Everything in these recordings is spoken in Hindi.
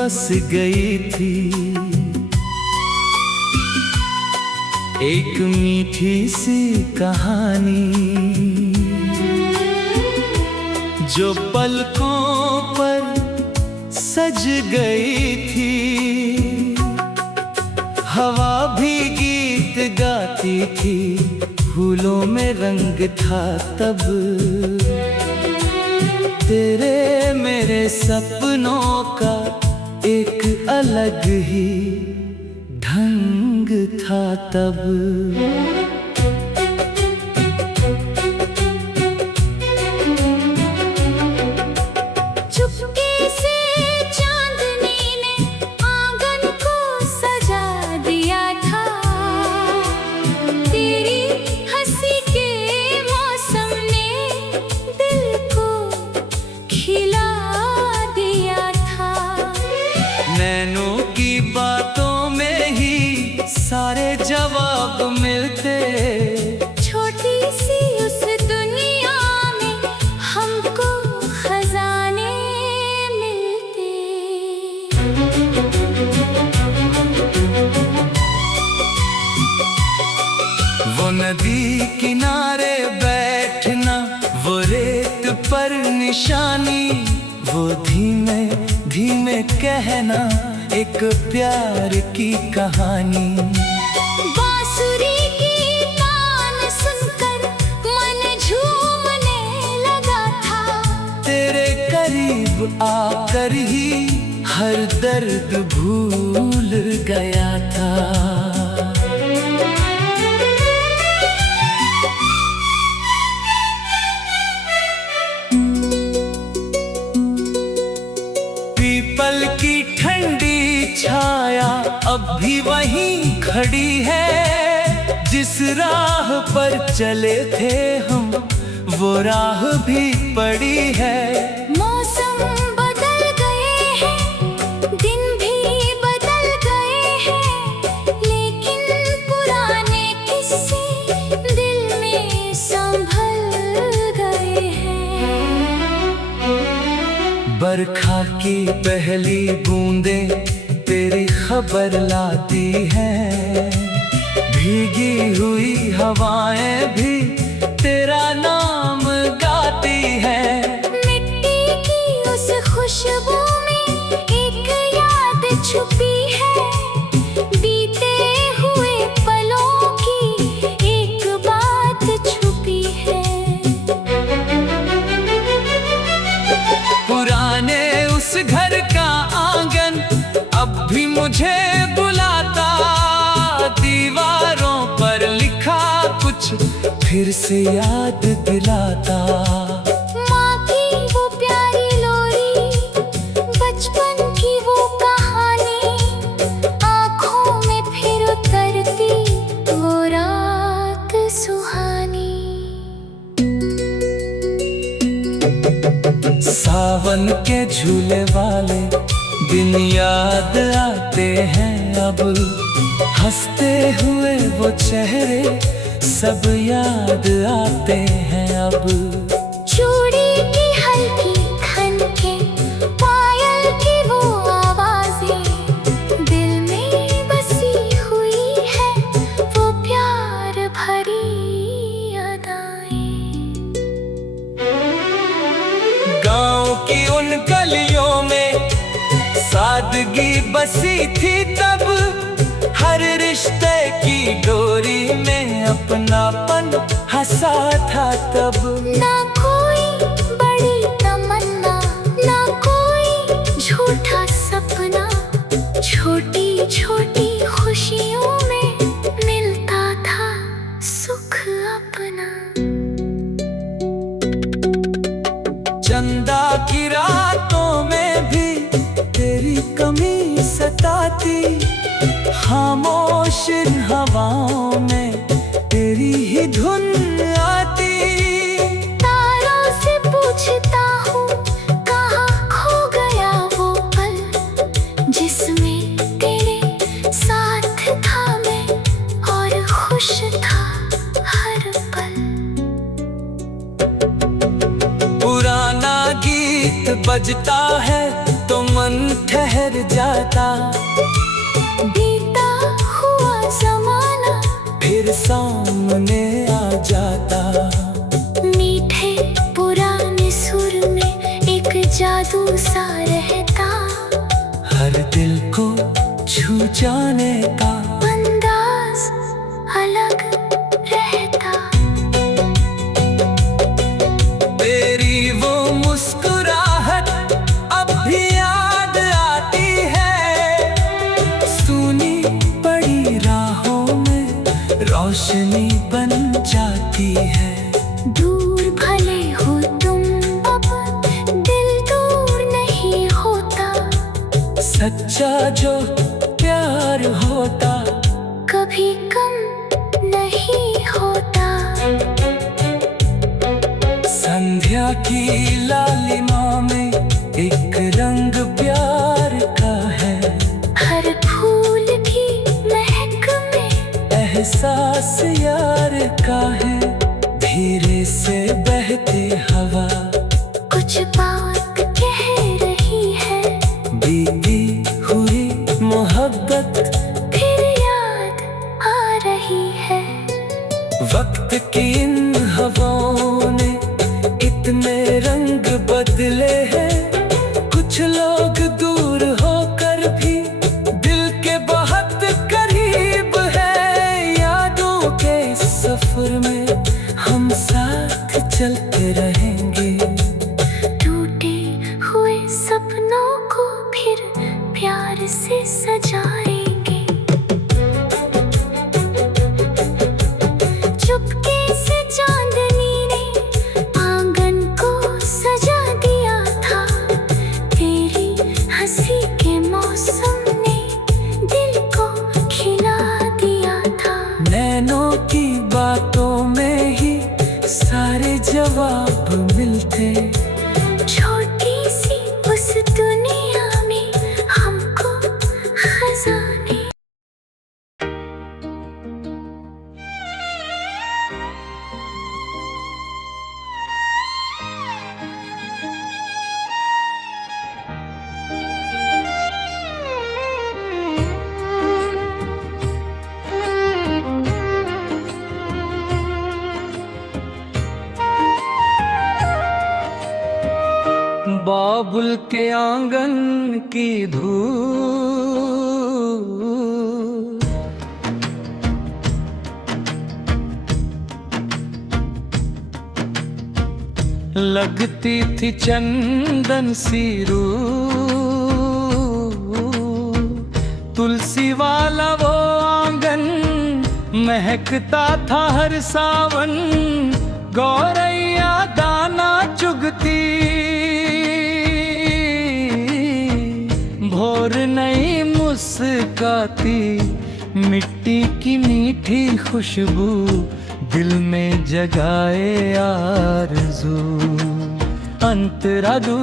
बस गई थी एक मीठी सी कहानी, जो पलकों पर सज गई थी। हवा भी गीत गाती थी, फूलों में रंग था तब। तेरे मेरे सपनों का एक अलग ही ढंग था तब। चुपके से चांदनी ने आंगन को सजा दिया था। तेरी हंसी के मौसम ने दिल को खिला दिया था। नैनों की बातों में ही सारे जवाब मिलते। छोटी सी उस दुनिया में हमको खजाने मिलते। वो नदी किनारे बैठना, वो रेत पर निशानी, वो धीमे धीमे कहना एक प्यार की कहानी। बांसुरी की तान सुनकर मन झूमने लगा था। तेरे करीब आकर ही हर दर्द भूल गया था। पीपल की ठंडी छाया अब भी वहीं खड़ी है। जिस राह पर चले थे हम, वो राह भी पड़ी है। मौसम बदल गए हैं, दिन भी बदल गए हैं, लेकिन पुराने किस्से दिल में संभल गए हैं। बरखा की पहली बूंदें तेरी खबर लाती हैं। भीगी हुई हवाएं भी तेरा नाम गाती हैं। मिट्टी की उस खुशबू में एक याद छुपी है। बीते हुए पलों की एक बात छुपी है। पुराने उस घर का आंगन अब भी मुझे बुलाता। दीवारों पर लिखा कुछ फिर से याद दिलाता। माँ की वो प्यारी लोरी, बचपन की वो कहानी, आँखों में फिर उतरती वो रात सुहानी। सावन के झूले वाले दिन याद आते हैं अब। हंसते हुए वो चेहरे सब याद आते हैं अब। चूड़ी की हल्की खनकें, पायल की वो आवाजें, दिल में बसी हुई है वो प्यार भरी अदाएं। गाँव की उन गलियों में सादगी बसी थी तब। हर रिश्ते की डोरी में अपनापन हंसा था तब। ना कोई बड़ी तमन्ना, ना कोई झूठा सपना, छोटी छोटी खुशियों में मिलता था सुख अपना। चंदा की रातों में भी तेरी कमी सताती। खामोश हवाओं में तेरी ही धुन आती। तारों से पूछता हूँ कहाँ खो गया वो पल, जिसमें तेरे साथ था मैं और खुश था हर पल। पुराना गीत बजता है तो मन ठहर जाता। बीता हुआ जमाना फिर सामने आ जाता। मीठे पुराने सुर में एक जादू सा रहता। हर दिल को छू जाने का अंदाज अलग रहता। तेरी वो मुस्कुराहट अब भी याद आती है। सुनी पड़ी राहों में रोशनी बन जाती है। दूर भले हो तुम अब दिल दूर नहीं होता। सच्चा जो प्यार होता कभी कम नहीं होता। संध्या की लालिमा में एक रंग प्यार का है। हर फूल की महक में एहसास यार का है। धीरे से बहते हवा कुछ बात कह रही है। बीती हुई मोहब्बत फिर याद आ रही है। वक्त की इन हवाओं ने इतने रंग बदले हैं। कुछ लोग दूर होकर भी दिल के बहुत करीब है। यादों के सफर में हम साथ चलते रहेंगे। टूटे हुए सपनों को फिर प्यार से सजाएंगे। चुपके से चांदनी ने आंगन को सजा दिया था। तेरी हंसी के मौसम ने दिल को खिला दिया था। नैनों की बातों में ही सारे जवाब मिलते। छोटी सी उस दुनिया में हमको खजाने। बाबुल के आंगन की धूप लगती थी चंदन सी रूह। तुलसी वाला वो आंगन महकता था हर सावन। गौरैया दाना चुगती भोर नई मुस्काती। मिट्टी की मीठी खुशबू दिल में जगाए आरज़ू अंतरादू।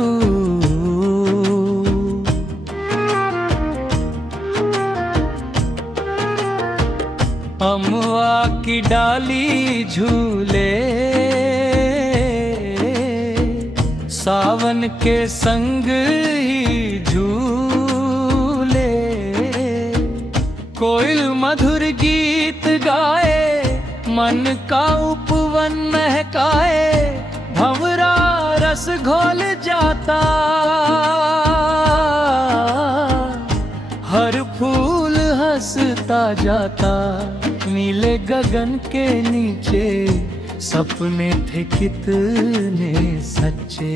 अमवा की डाली झूले सावन के संग ही झूले। कोयल मधुर गीत गाए मन का उपवन महकाए। भंवरा रस घोल जाता हर फूल हंसता जाता। नीले गगन के नीचे सपने थे कितने सच्चे।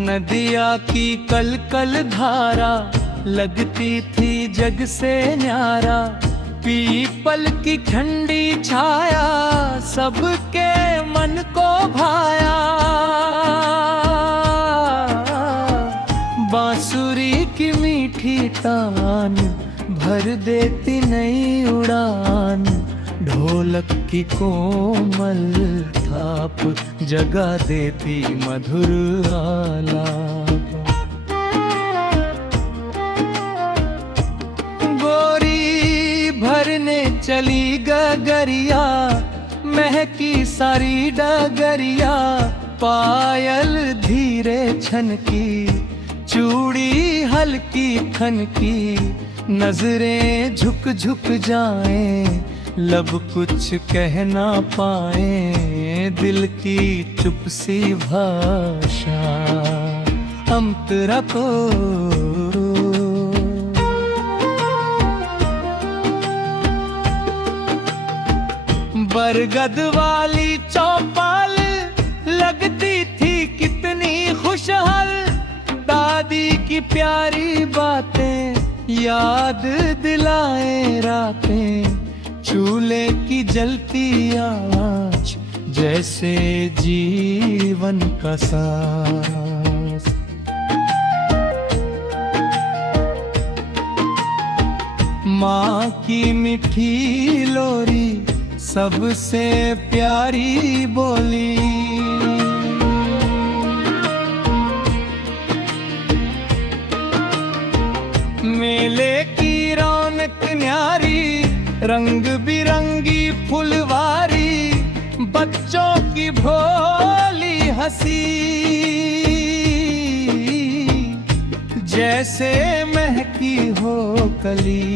नदिया की कल कल धारा लगती थी जग से न्यारा। पीपल की ठंडी छाया सबके मन को भाया। बांसुरी की मीठी तान भर देती नई उड़ान। ढोलक की कोमल थाप जगा देती मधुर आलाप। गोरी भरने चली गगरिया महकी सारी डगरिया, पायल धीरे छनकी, चूड़ी हल्की खनकी, नजरें झुक झुक जाएं, लब कुछ कह ना पाए, दिल की चुप सी भाषा अंतरा को। बरगद वाली चौपाल लगती थी कितनी खुशहाल, दादी की प्यारी बातें याद दिलाए रातें, चूल्हे की जलती आँच जैसे जीवन का सांस। माँ की मीठी लोरी सबसे प्यारी बोली, मेले की रौनक न्यारी, रंग बिरंगी फुलवारी, बच्चों की भोली हंसी जैसे महकी हो कली।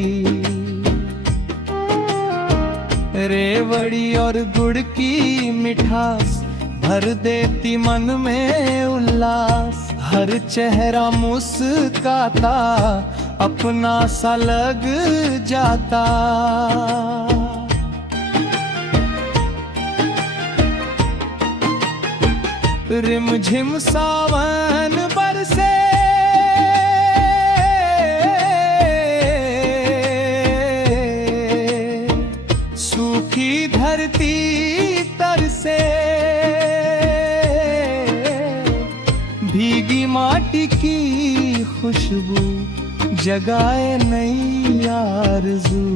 रेवड़ी और गुड़ की मिठास भर देती मन में उल्लास, हर चेहरा मुस्काता अपना सा लग जाता। रिमझिम सावन बरसे, सूखी धरती तरसे, भीगी माटी की खुशबू जगाए नई आरज़ू।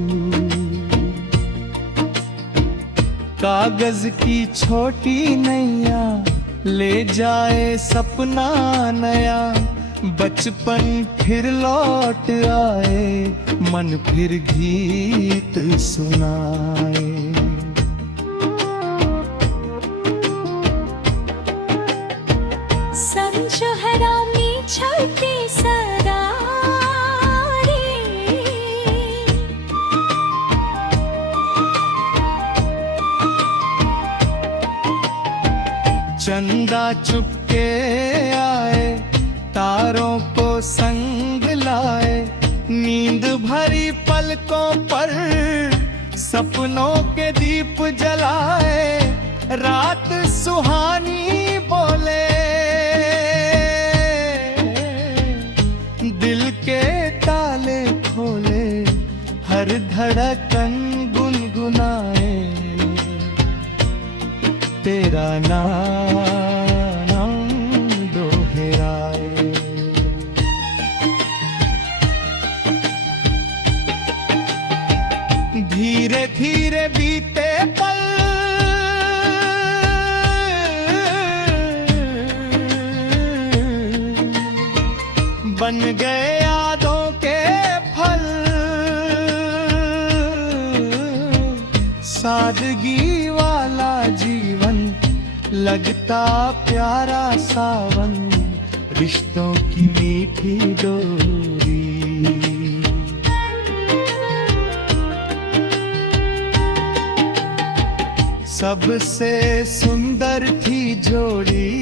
कागज की छोटी नैया ले जाए सपना नया, बचपन फिर लौट आए, मन फिर गीत सुनाए। संजोहरामी छठी सदा चंदा चुपके आए, तारों को संग लाए, नींद भरी पलकों पर सपनों के दीप जलाए, रात सुहानी बोले, दिल के ताले खोले, हर धड़कन गुनगुनाए, तेरा नाम दोहराए। धीरे धीरे बीते पल, बन गए यादों के फल, सादगी वाला जीवन लगता प्यारा सावन, रिश्तों की मीठी डोरी। सबसे सुंदर थी जोड़ी,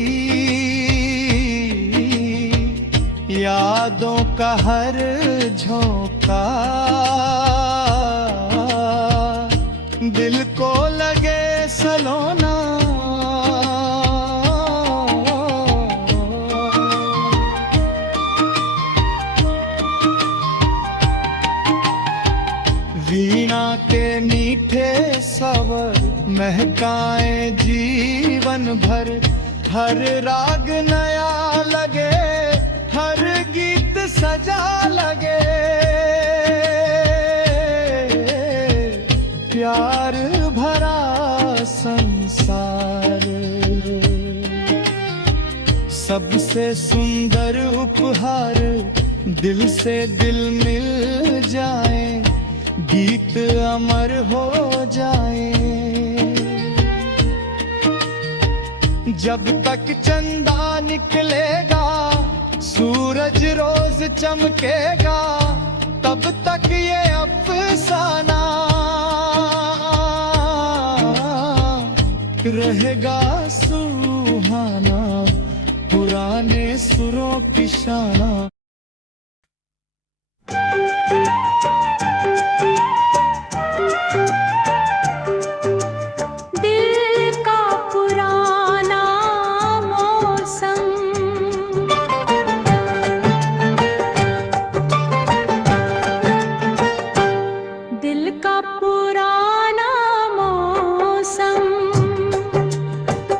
यादों का हर झोंका, दिल को लगे सलोना। वीणा के मीठे स्वर महकाए जीवन भर, हर राग नया लगे, हर गीत सजा लगे, प्यार भरा संसार। सबसे सुंदर उपहार, दिल से दिल मिल जाए, गीत अमर हो जाए। जब तक चंदा निकलेगा, सूरज रोज चमकेगा, तब तक ये अफसाना रहेगा सुहाना, पुराने सुरों की शाना। दिल का पुराना मौसम, दिल का पुराना मौसम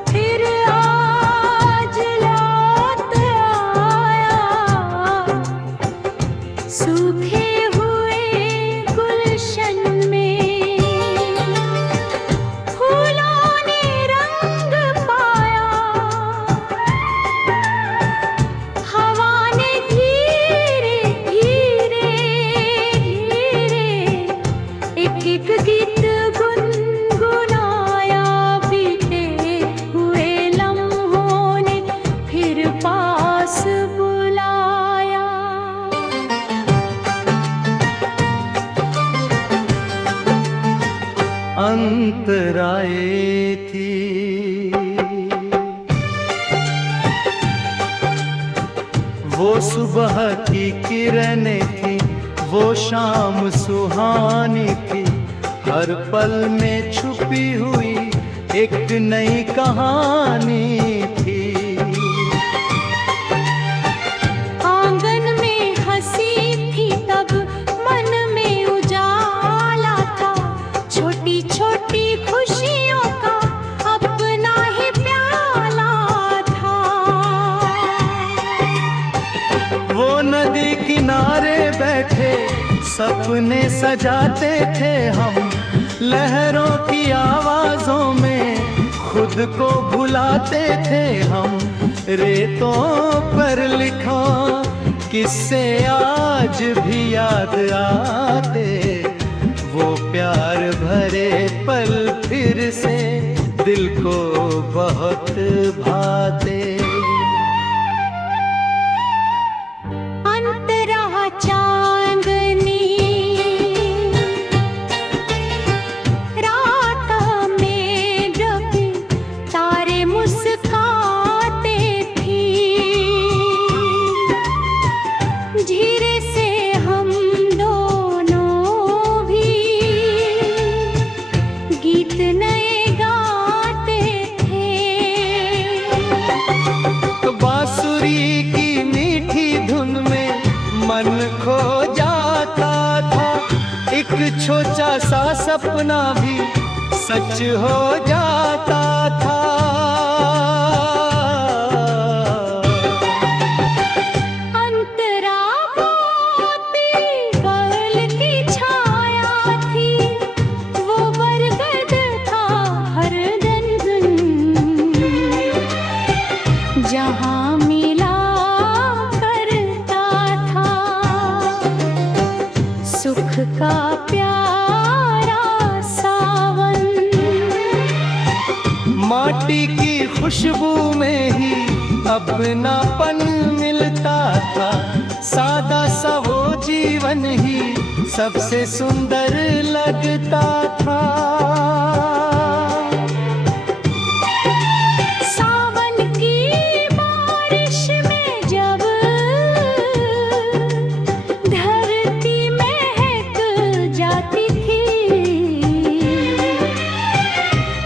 फिर आज लौट आया। सूखे हुए गुलशन में फूलों ने रंग पाया। हवा ने धीरे धीरे धीरे एक एक गीत गुनगुनाया। बीते हुए लम्हों ने फिर पास बुलाया। अंतराए थी वो सुबह की किरणें थी, वो शाम सुहानी थी। हर पल में छुपी हुई एक नई कहानी थी। आंगन में हंसी थी तब मन में उजाला था। छोटी छोटी खुशियों का अपना ही प्याला था। वो नदी किनारे बैठे सपने सजाते थे हम, लहरों की आवाजों में खुद को भुलाते थे हम। रेतों पर लिखा किस्से आज भी याद आते, वो प्यार भरे पल फिर से दिल को बहुत भाते। अंतरा चांदनी रात में जब तारे मुस्काते थे, धीरे से हम दोनों भी गीत नए गाते थे। तो बांसुरी की मीठी धुन में मन खो जाता था। एक छोटा सा सपना भी सच हो जाता था। अंतरा मोती बल की छाया थी, वो बरगद था हर दन जहाँ मिला करता था। सुख का प्यारा सावन माटी की खुशबू में ही अपनापन मिलता था। सादा सा वो जीवन ही सबसे सुंदर लगता था। सावन की बारिश में जब धरती महक जाती थी,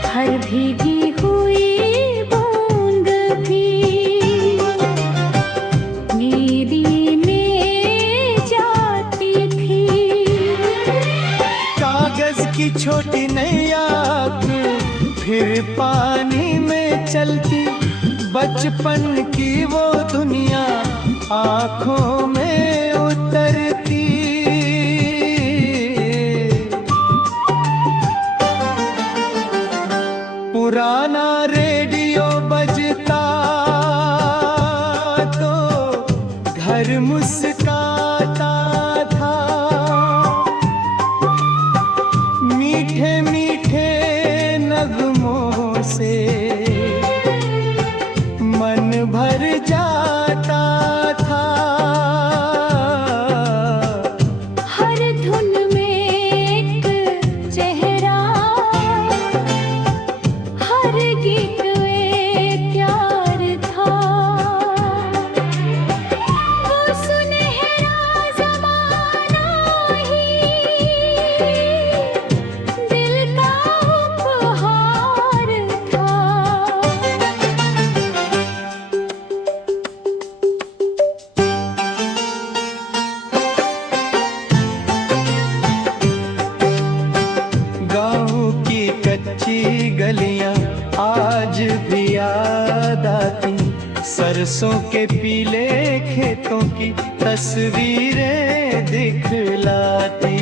हर भीगी हुई बूंद भी नीली में जाती थी। कागज की छोटी नैया फिर पानी में चलती, बचपन की वो दुनिया आंखों में उतरती। पुराना रेडियो बजता तो घर मुस्काता था। मीठे मीठे नगमों से सरसों के पीले खेतों की तस्वीरें दिखलाती।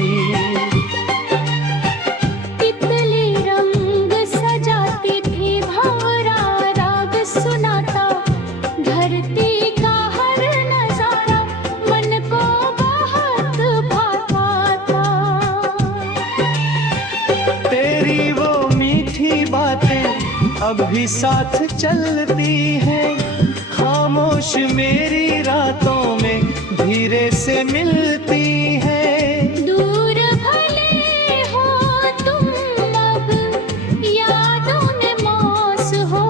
तितली रंग सजाती थी, भंवरा राग सुनाता, धरती का हर नजारा मन को बहुत भाता था। तेरी वो मीठी बातें अब भी साथ चलती हैं, खामोश मेरी रातों में धीरे से मिलती हैं। दूर भले हो तुम अब, यादों ने मौस हो,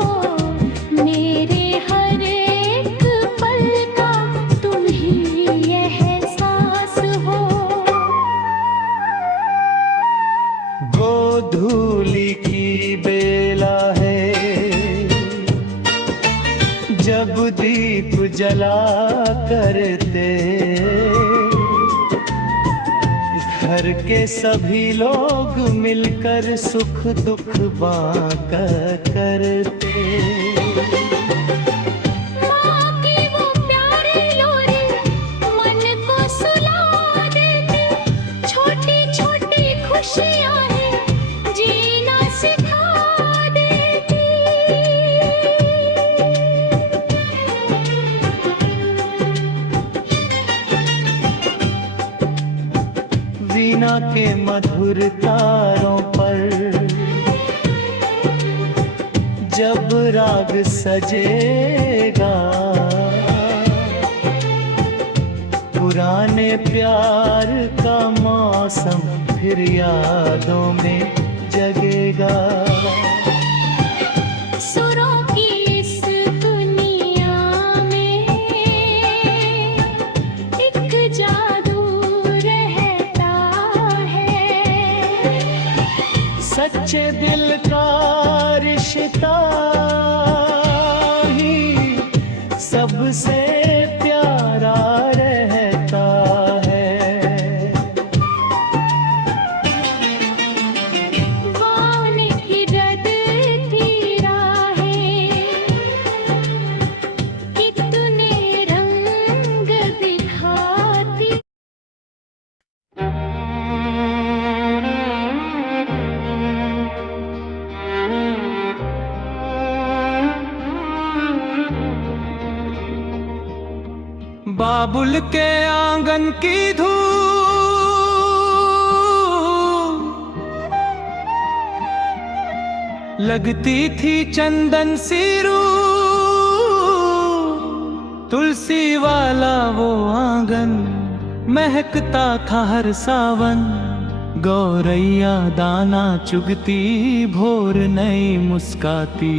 मेरे हर एक पल का तुम ही एहसास हो। गोधूली की बेला है जब दीप जला करते, घर के सभी लोग मिलकर सुख दुख बांटा करते। माँ की वो प्यारी लोरी मन को सुला देती, छोटी छोटी खुशियाँ हैं जीना सिखा देती। वीणा के मधुर तारों पर जब राग सजेगा, पुराने प्यार का मौसम फिर यादों में जगेगा। सुरों की इस दुनिया में एक जादू रहता है, सच्चे दिल का रिश्ता ही सबसे प्यारा रहता है। वान की रदती राहें कितने रंग दिखाती। बाबुल के आंगन की धूप लगती थी चंदन सी रूह, तुलसी वाला वो आंगन महकता था हर सावन। गौरैया दाना चुगती, भोर नई मुस्काती,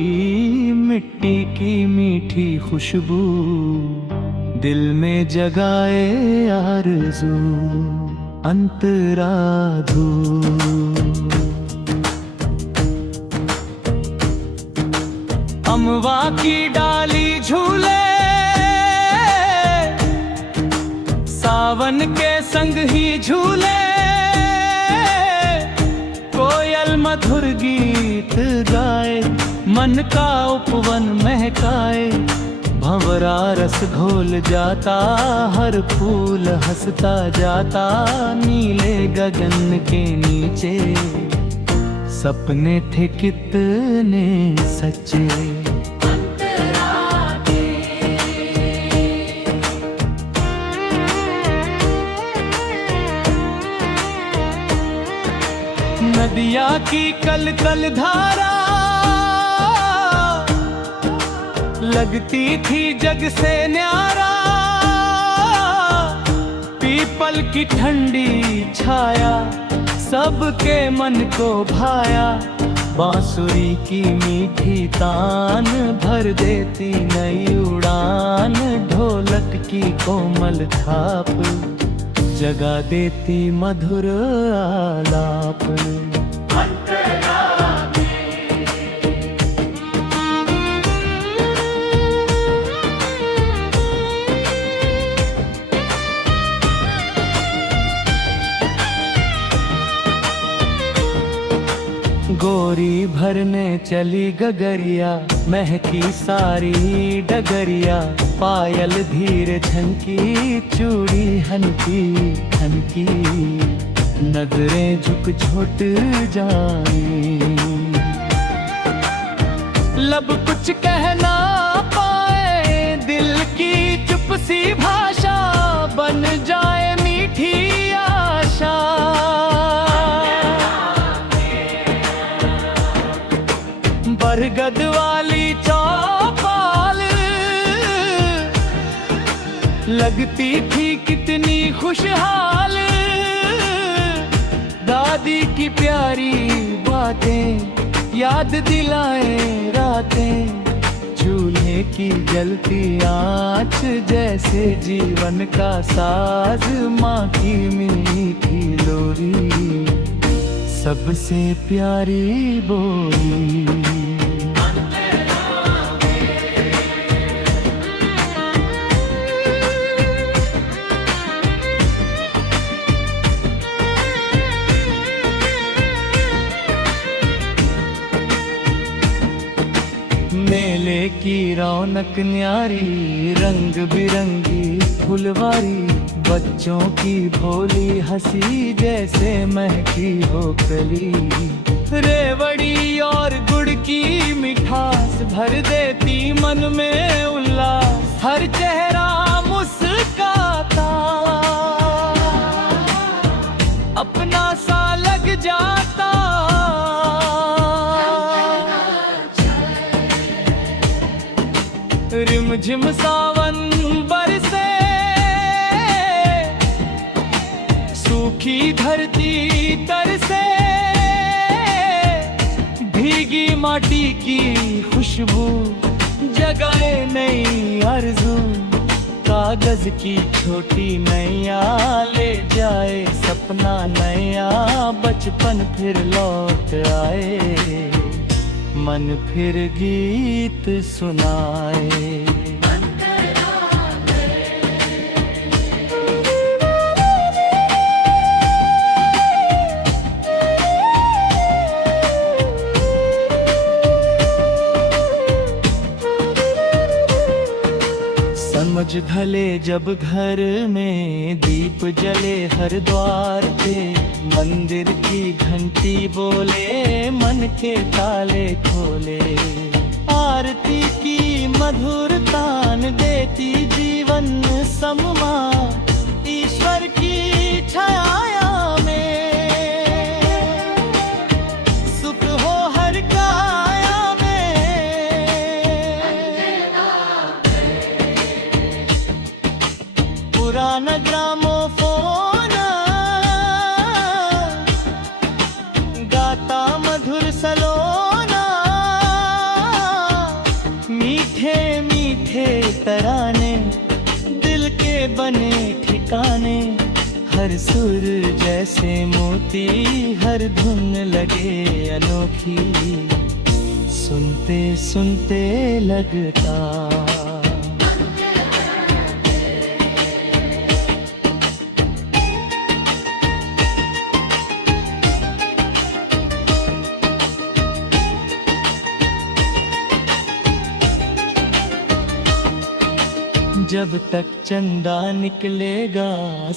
मिट्टी की मीठी खुशबू दिल में जगाए आरज़ू अंतराधू। अमवा की डाली झूले, सावन के संग ही झूले, कोयल मधुर गीत गाए, मन का उपवन महकाए। भंवरा रस घोल जाता, हर फूल हंसता जाता, नीले गगन के नीचे सपने थे कितने सच्चे। नदिया की कल कल धारा लगती थी जग से न्यारा, पीपल की ठंडी छाया सबके मन को भाया। बांसुरी की मीठी तान भर देती नई उड़ान, ढोलक की कोमल थाप जगा देती मधुर आलाप। गोरी भरने चली गगरिया, महकी सारी डगरिया, पायल धीरे झनकी, चूड़ी हनकी हनकी, नजरें झुक झुट जाए। लब कुछ कह ना पाए, दिल की चुप सी भाषा बन जाए मीठी आशा। बरगद वाली चौपाल लगती थी कितनी खुशहाल, दादी की प्यारी बातें याद दिलाए रातें, चूल्हे की जलती आँच जैसे जीवन का साज, माँ की मीठी लोरी सबसे प्यारी बोली। मेले की रौनक न्यारी, रंग बिरंगी फुलवारी, बच्चों की भोली हंसी जैसे महकी हो कली। रेवड़ी और गुड़ की मिठास भर देती मन में उल्लास, हर चेहरा मुस्काता अपना सा लग जाता। रिमझिम सावन बरसे, सूखी धरती तरसे, भीगी माटी की खुशबू जगाए नई आरज़ू। कागज की छोटी नैया ले जाए सपना नया, बचपन फिर लौट आए, मन फिर गीत सुनाए। समझ ढले जब घर में दीप जले हर द्वार पे, मंदिर की घंटी बोले मन के ताले खोले। आरती की मधुर तान देती जीवन सम्मा, ईश्वर की छाया में सुख हो हर काया में। पुराना ग्रामोफोन गाता मधुर सलोना, मीठे मीठे तराने दिल के बने ठिकाने। हर सुर जैसे मोती, हर धुन लगे अनोखी, सुनते सुनते लगता। जब तक चंदा निकलेगा,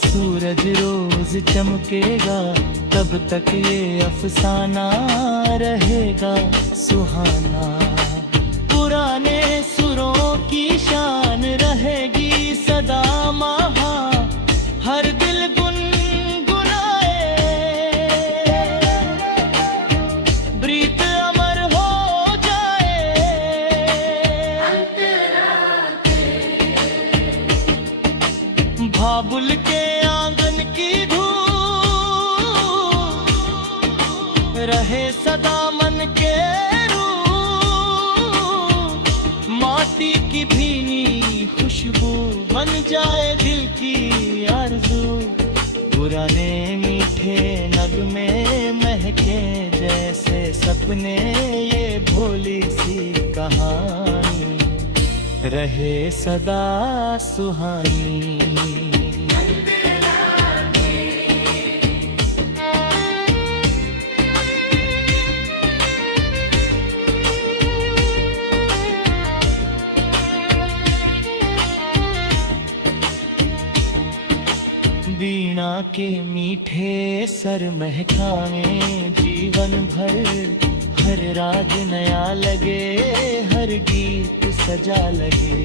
सूरज रोज चमकेगा, तब तक ये अफसाना रहेगा सुहाना। पुराने सुरों की शान रहेगी सदा महा, हर दिल गुनगुनाए प्रीत अमर हो जाए। भाबुल के आंगन की धूप रहे सदा मन के रूप, माटी की भीनी खुशबू बन जाए दिल की आरज़ू। पुराने मीठे नगमे महके जैसे सपने, ये भोली सी कहानी रहे सदा सुहानी। वीणा के मीठे सर महकावे जीवन भर। हर राग नया लगे, हर गीत सजा लगे।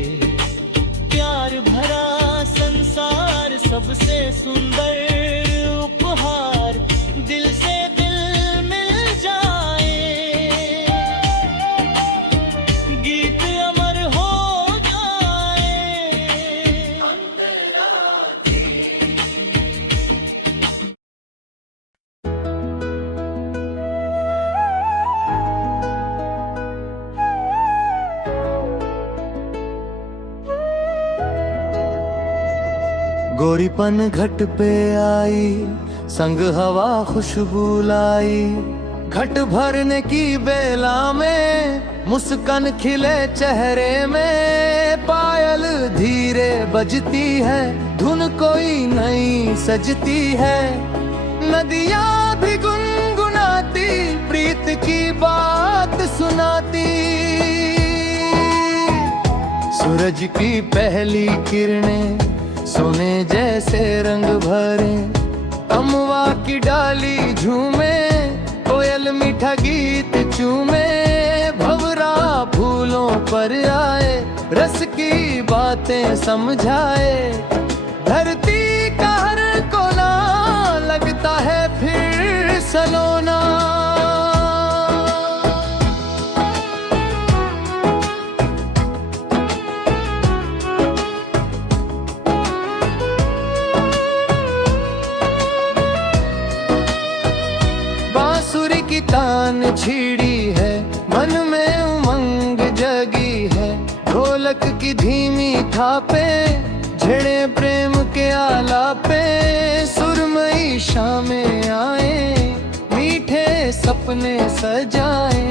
प्यार भरा संसार सबसे सुंदर उपहार, दिल से दिल मिल जाए, गीत अमर हो जाए। गोरीपन घट पे आई, संग हवा खुशबू लाई। घट भरने की बेला में मुस्कान खिले चेहरे में। पायल धीरे बजती है, धुन कोई नई सजती है। नदियाँ भी गुनगुनाती, प्रीत की बात सुनाती। सूरज की पहली किरणें सोने जैसे रंग भरे। अमवा की डाली झूमे, कोयल मीठा गीत चूमे। भंवरा फूलों पर आए, रस की बातें समझाए। धरती का हर कोना लगता है फिर सलोना। की तान छिड़ी है, मन में उमंग जगी है। ढोलक की धीमी थापे, झड़े प्रेम के आलापे। सुरमई शामें आए, मीठे सपने सजाए।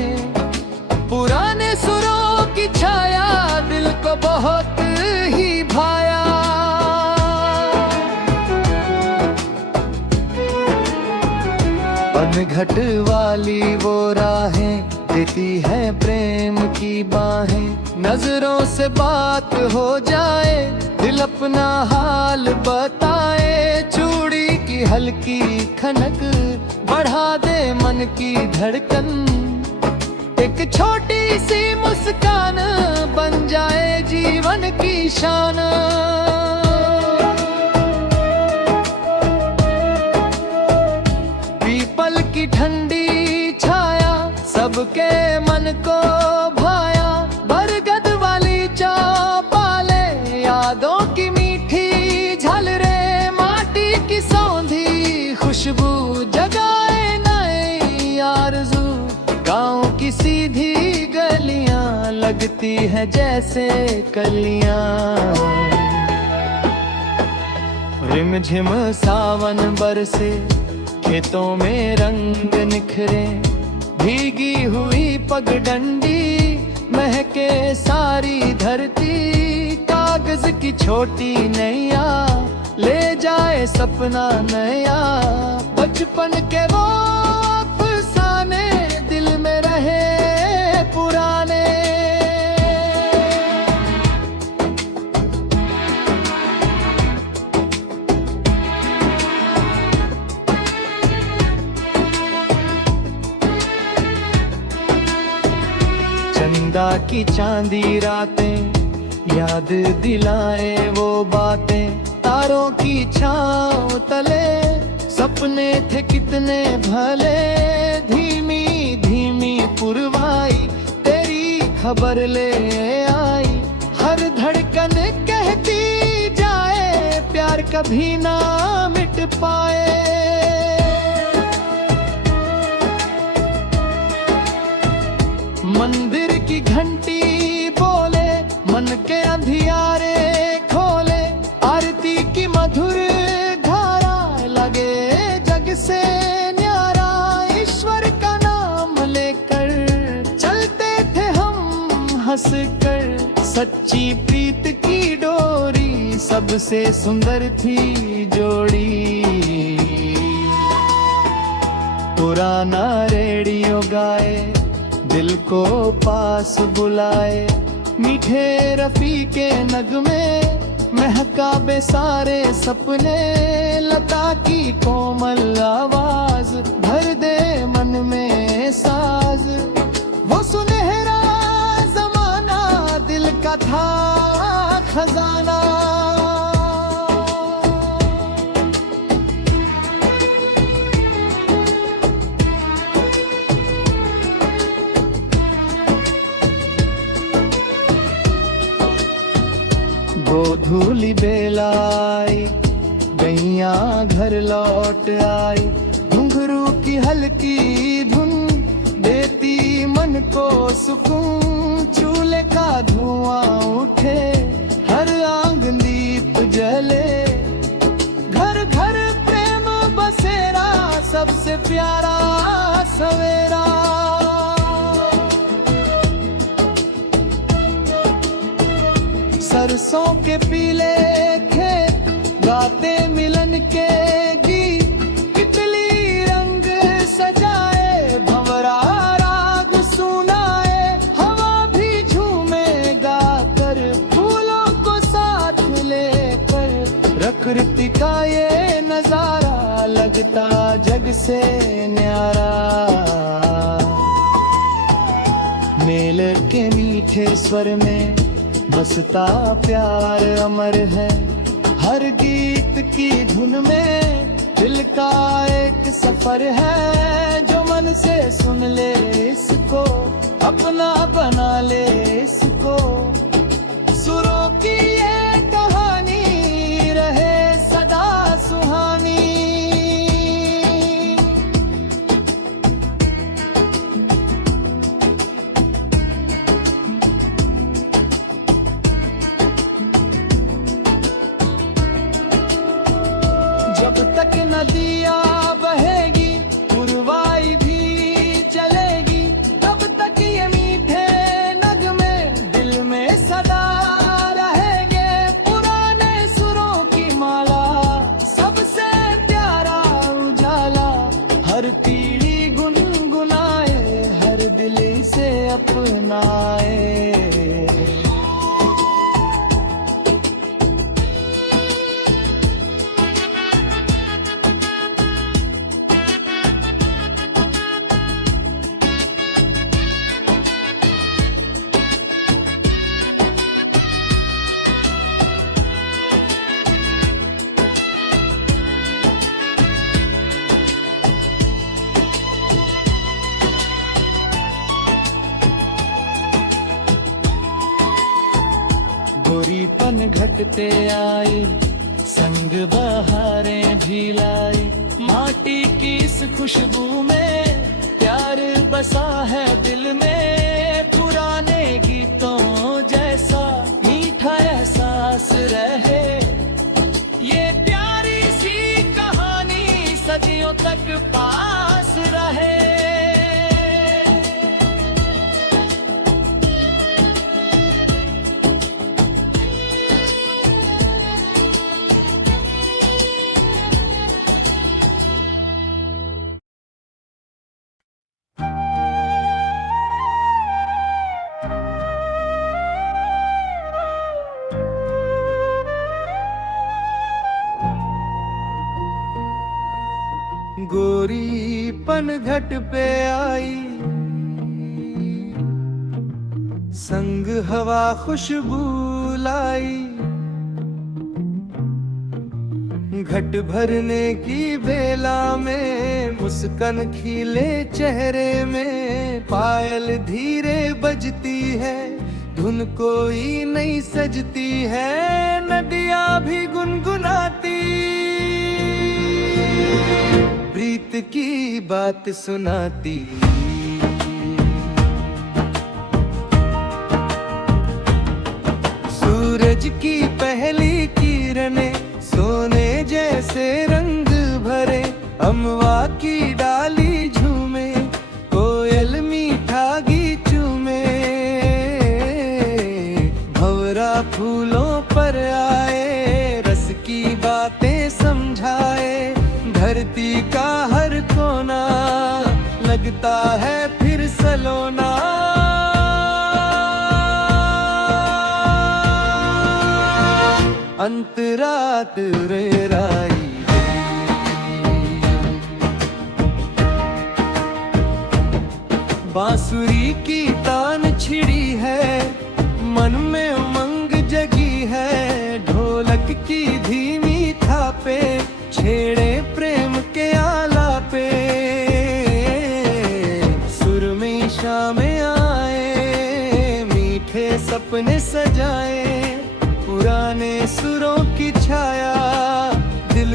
पुराने सुरों की छाया दिल को बहुत ही भाया। घट वाली वो राहें देती है प्रेम की बाहें। नजरों से बात हो जाए, दिल अपना हाल बताए। चूड़ी की हल्की खनक बढ़ा दे मन की धड़कन। एक छोटी सी मुस्कान बन जाए जीवन की शान। पीपल की ठंडी छाया सबके मन को भाया। बरगद वाली चौपाले, यादों की मीठी झलरे। माटी की सौंधी खुशबू जगाए नई आरज़ू। गाँव की सीधी गलियां लगती है जैसे कलियां। रिमझिम सावन बरसे, खेतों में रंग निखरे। भीगी हुई पगडंडी, महके सारी धरती। कागज की छोटी नैया ले जाए सपना नया। बचपन के वो अफसाने दिल में रहे पुराने। चंदा की चांदी रातें याद दिलाए वो बातें। तारों की छाँव तले सपने थे कितने भले। धीमी धीमी पुरवाई तेरी खबर ले आई। हर धड़कन कहती जाए, प्यार कभी ना मिट पाए। मंदिर की घंटी बोले, मन के अंधियारे खोले। आरती की मधुर धारा लगे जग से न्यारा। ईश्वर का नाम लेकर चलते थे हम हंस कर। सच्ची प्रीत की डोरी सबसे सुंदर थी जोड़ी। पुराना रेडियो गाए, दिल को पास बुलाए। मीठे रफी के नगमे महका बे सारे सपने। लता की कोमल आवाज भर दे मन में साज। वो सुनहरा जमाना दिल का था खजाना। गोधूली बेलाई गैया घर लौट आई। घुंघरू की हल्की धुन देती मन को सुकून। चूल्हे का धुआं उठे हर आंगन दीप जले। घर घर प्रेम बसेरा सबसे प्यारा सवेरा। सरसों के पीले खेत गाते मिलन के गीत। तितली रंग सजाए भंवरा राग सुनाए। हवा भी झूमे गाकर फूलों को साथ लेकर। प्रकृति का ये नजारा लगता जग से न्यारा। मेल के मीठे स्वर में बसता प्यार अमर है। हर गीत की धुन में दिल का एक सफर है। जो मन से सुन ले इसको अपना बना ले इसको। सुरों की ये कहानी रहे सदा सुहानी। जब तक नदियाँ बहेगी पुरवाई भी चलेगी। तब तक ये मीठे नगमे दिल में सदा रहेंगे। पुराने सुरों की माला सबसे प्यारा उजाला। हर पीढ़ी गुनगुनाए हर दिल से अपनाए। गोरीपन घटते आई संग बहारें भी लाई। माटी की इस खुशबू में प्यार बसा है दिल में। पुराने गीतों जैसा मीठा एहसास रहे। ये प्यारी सी कहानी सदियों तक पास रहे। गोरी पनघट पे आई संग हवा खुशबू लाई। घट भरने की बेला में मुस्कान खिले चेहरे में। पायल धीरे बजती है धुन कोई नहीं सजती है। नदियाँ भी गुनगुनाती प्रीत की बात सुनाती। सूरज की पहली किरणें सोने जैसे रंग भरे। अमवा की डाली झूमे कोयल मीठा गीत चूमे। भंवरा फूलों पर आए रस की बातें समझाए। धरती का हर कोना लगता है फिर सलोना। अंतरात रे राई।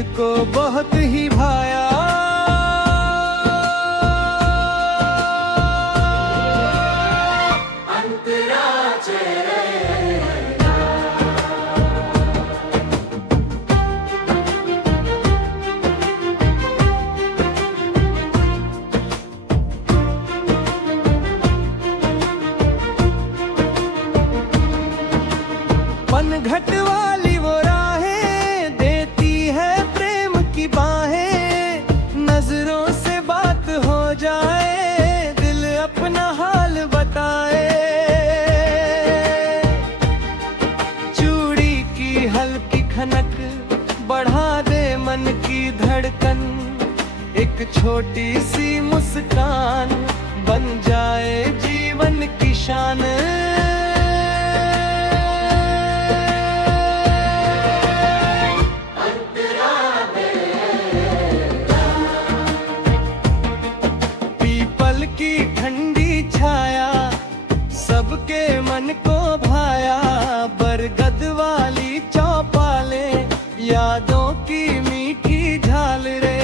दिल को बहुत ही भाया। पनघट वाली वो राहें देती है प्रेम की बाहें, नजरों से बात हो जाए दिल अपना हाल बताए। चूड़ी की हल्की खनक बढ़ा दे मन की धड़कन, एक छोटी सी मुस्कान बन जाए जीवन की शान। की ठंडी छाया सबके मन को भाया, बरगद वाली चौपालें यादों की मीठी झाल रे।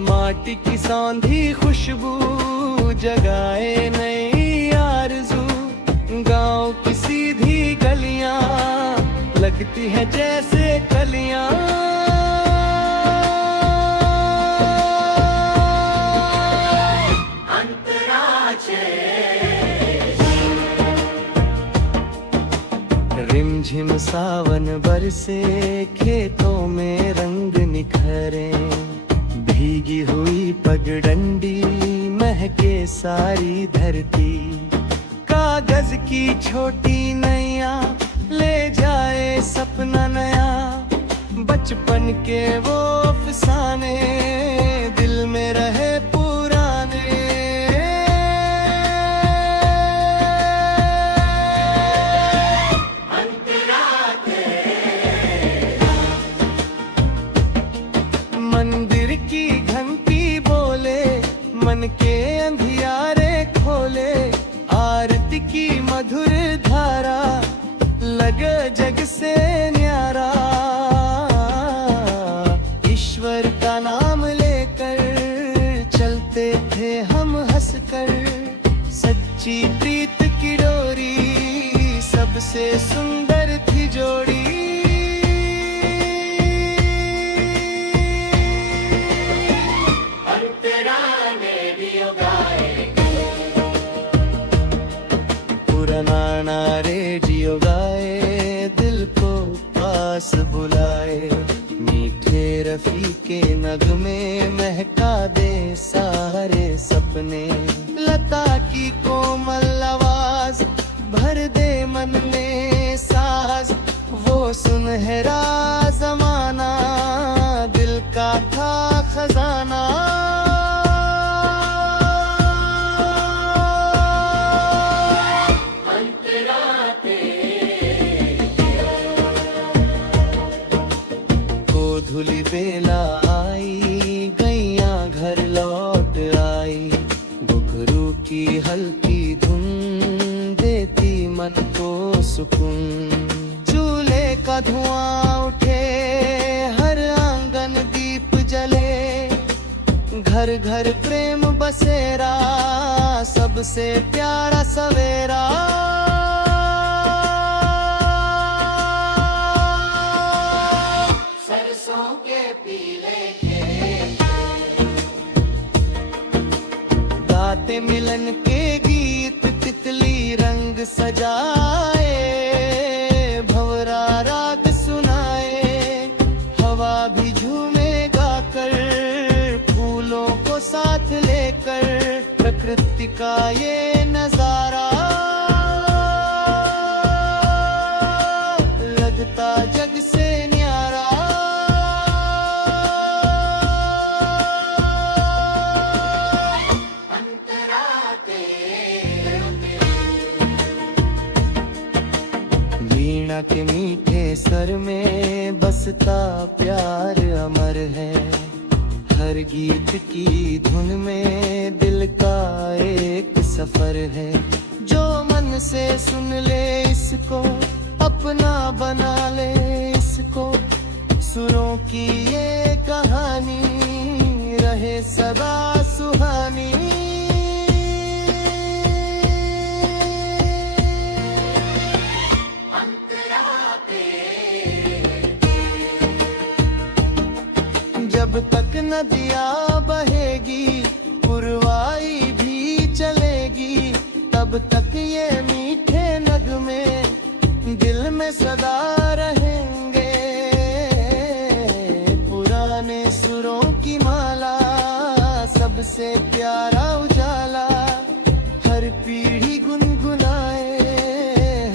माटी की सौंधी खुशबू जगाए नई आरज़ू, गांव की सीधी गलियां लगती है जैसे कलियां। रिमझिम सावन बरसे खेतों में रंग निखरे, भीगी हुई पगडंडी महके सारी धरती। कागज की छोटी नैया ले जाए सपना नया, बचपन के वो अफसाने दिल में रहे पुराने। मंदिर की घंटी बोले मन के अंधियारे खोले, आरती की मधुर धारा लगे जग से न्यारा। ईश्वर का नाम लेकर चलते थे हम हंसकर, सच्ची प्रीत की डोरी सबसे सुंदर थी जोड़ी। पुराना रेडियो गाए दिल को पास बुलाए, मीठे रफी के नगमे महका दे सारे सपने। लता की कोमल आवाज भर दे मन में सांस, वो सुनहरा जमाना दिल का था खजाना। धुली बेला आई गैया घर लौट आई, घुघरू की हल्की धुन देती मन को सुकून। चूल्हे का धुआं उठे हर आंगन दीप जले, घर घर प्रेम बसेरा सबसे प्यारा सवेरा। गाते मिलन के गीत तितली रंग सजाए, भंवरा राग सुनाए हवा भी झूमे गाकर, फूलों को साथ लेकर प्रकृति का ये नजारा लगता जग से न्यारा। वीणा के मीठे स्वर में बसता प्यार अमर है, हर गीत की धुन में दिल का एक सफर है। जो मन से सुन ले इसको अपना बना ले इसको, सुरों की ये कहानी रहे सदा सुहानी। जब तक नदियाँ बहेगी पुरवाई भी चलेगी, तब तक ये मीठे नगमे दिल में सदा रहेंगे। पुराने सुरों की माला सबसे प्यारा उजाला, हर पीढ़ी गुनगुनाए,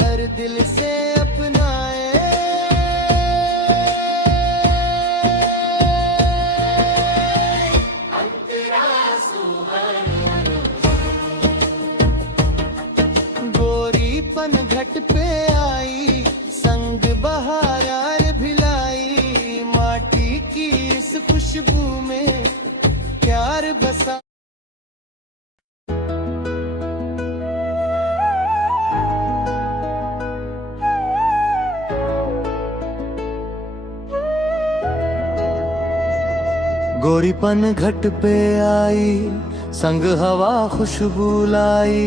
हर दिल से अपनाए। घट पे आई संग बहार यार भिलाई, माटी की इस खुशबू में प्यार बसा। गोरीपन घट पे आई संग हवा खुशबू लाई,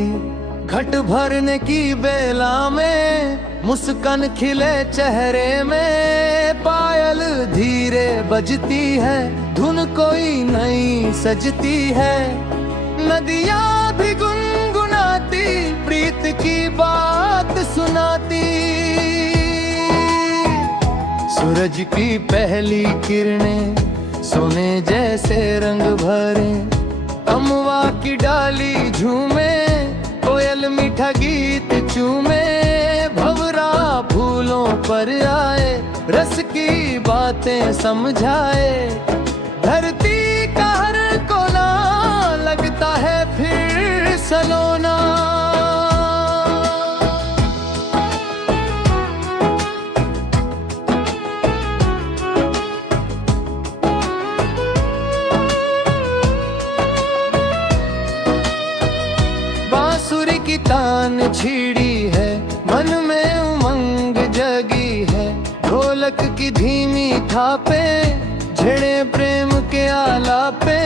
घट भरने की बेला में मुस्कान खिले चेहरे में। पायल धीरे बजती है, धुन कोई नई सजती है, नदियाँ भी गुनगुनाती प्रीत की बात सुनाती। सूरज की पहली किरणें सोने जैसे रंग भरे, अमवा की डाली झूमे, कोयल मीठा गीत चूमे। भंवरा फूलों पर आए, रस की बातें समझाए, धरती का हर कोना लगता है फिर सलोना। की तान छिड़ी है, मन में उमंग जगी है, ढोलक की धीमी थापे झेड़े प्रेम के आलापे।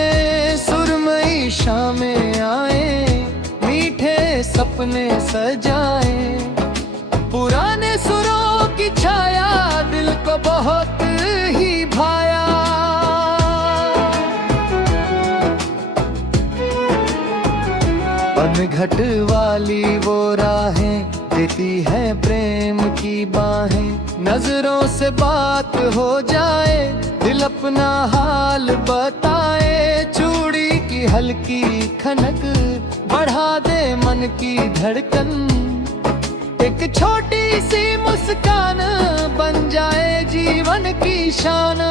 सुरमई शामें आए, मीठे सपने सजाए, पुराने सुरों की छाया दिल को बहुत ही भाया। घट वाली वो राहें देती है प्रेम की बाहें, नजरों से बात हो जाए, दिल अपना हाल बताए। चूड़ी की हल्की खनक बढ़ा दे मन की धड़कन, एक छोटी सी मुस्कान बन जाए जीवन की शान।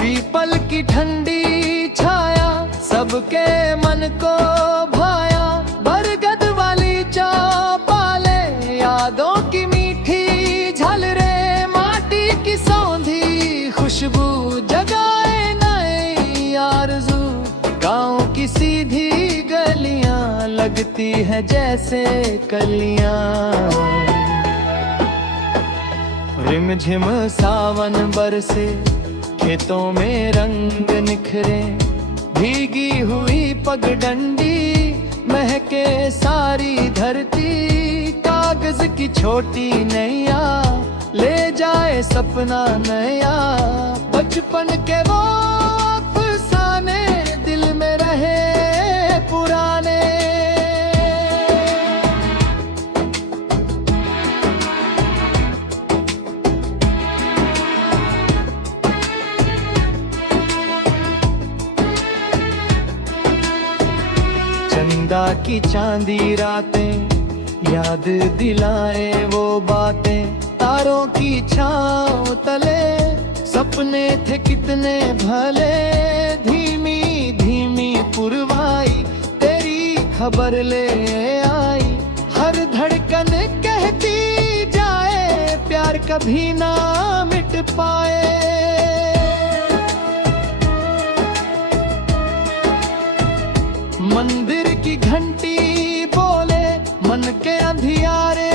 पीपल की ठंडी छाया सबके मन को भाया, बरगद वाली चौपाले यादों की मीठी झलरे, माटी की सौंधी खुशबू जगाए नई आरज़ू। गाँव की सीधी गलियां लगती है जैसे कलियां, रिमझिम सावन बरसे, खेतों में रंग निखरे, भीगी हुई पगडंडी महके सारी धरती। कागज की छोटी नैया ले जाए सपना नया, बचपन के वो अफसाने दिल में रहे पुराने। चंदा की चांदी रातें याद दिलाए वो बातें, तारों की छाँव तले सपने थे कितने भले। धीमी धीमी पुरवाई तेरी खबर ले आई, हर धड़कन कहती जाए प्यार कभी ना मिट पाए। मंदिर की घंटी बोले मन के अंधियारे,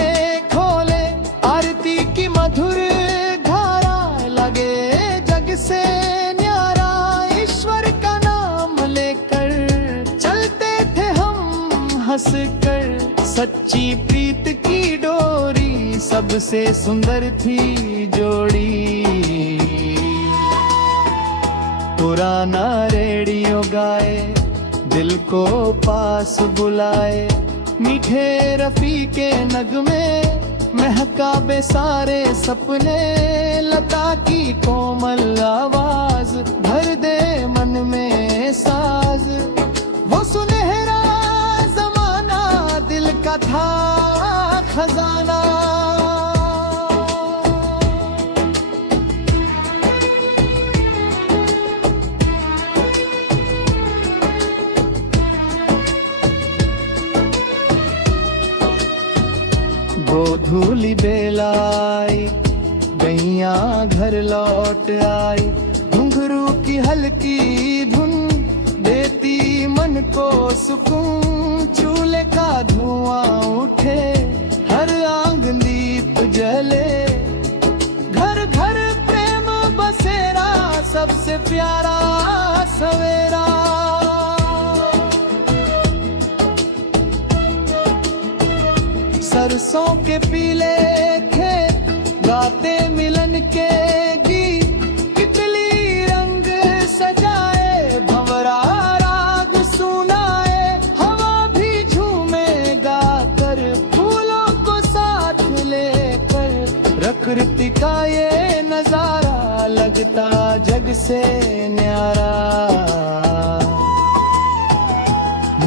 सच्ची प्रीत की डोरी सबसे सुंदर थी जोड़ी। पुराना रेडियो गाए, दिल को पास बुलाए, मीठे रफी के नगमे महका बेसारे सपने। लता की कोमल आवाज भर दे मन में साज। वो सुनहरा जमाना दिल का था खजाना। गोधूली बेलाई, गैया घर लौट आई, घुंघरू की हल्की धुन देती मन को सुकून। चूल्हे का धुआं उठे, हर आंगन दीप जले, घर घर प्रेम बसेरा, सबसे प्यारा सवेरा। सरसों के पीले खेत गाते मिलन के गीत, तितली रंग सजाए, भंवरा राग सुनाए, हवा भी झूमे गाकर, फूलों को साथ लेकर। प्रकृति का ये नजारा लगता जग से न्यारा।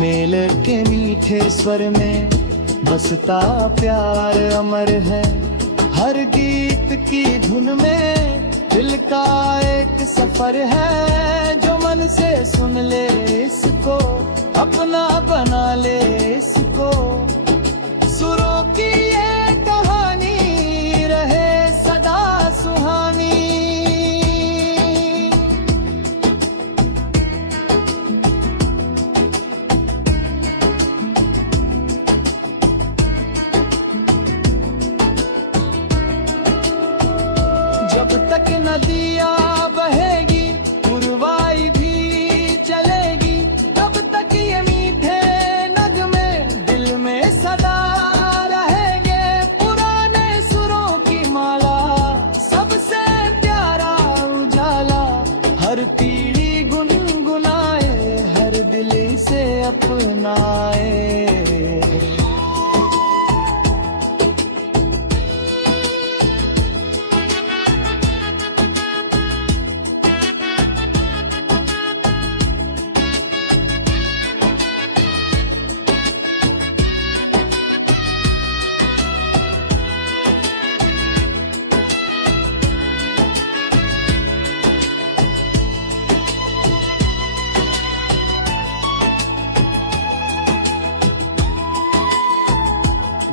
मेल के मीठे स्वर में बसता प्यार अमर है, हर गीत की धुन में दिल का एक सफर है। जो मन से सुन ले इसको, अपना बना ले इसको, सुरों की ये कहानी रहे सदा सुहानी। जब तक नदियाँ बहेगी, पुरवाई भी चलेगी, तब तक ये मीठे नगमे दिल में सदा रहेंगे। पुराने सुरों की माला, सबसे प्यारा उजाला, हर पीढ़ी गुनगुनाए, हर दिल से अपनाए।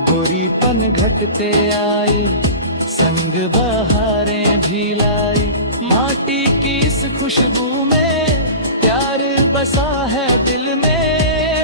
गोरीपन घटते आई, संग बहारें भी लाई, माटी की इस खुशबू में प्यार बसा है दिल में।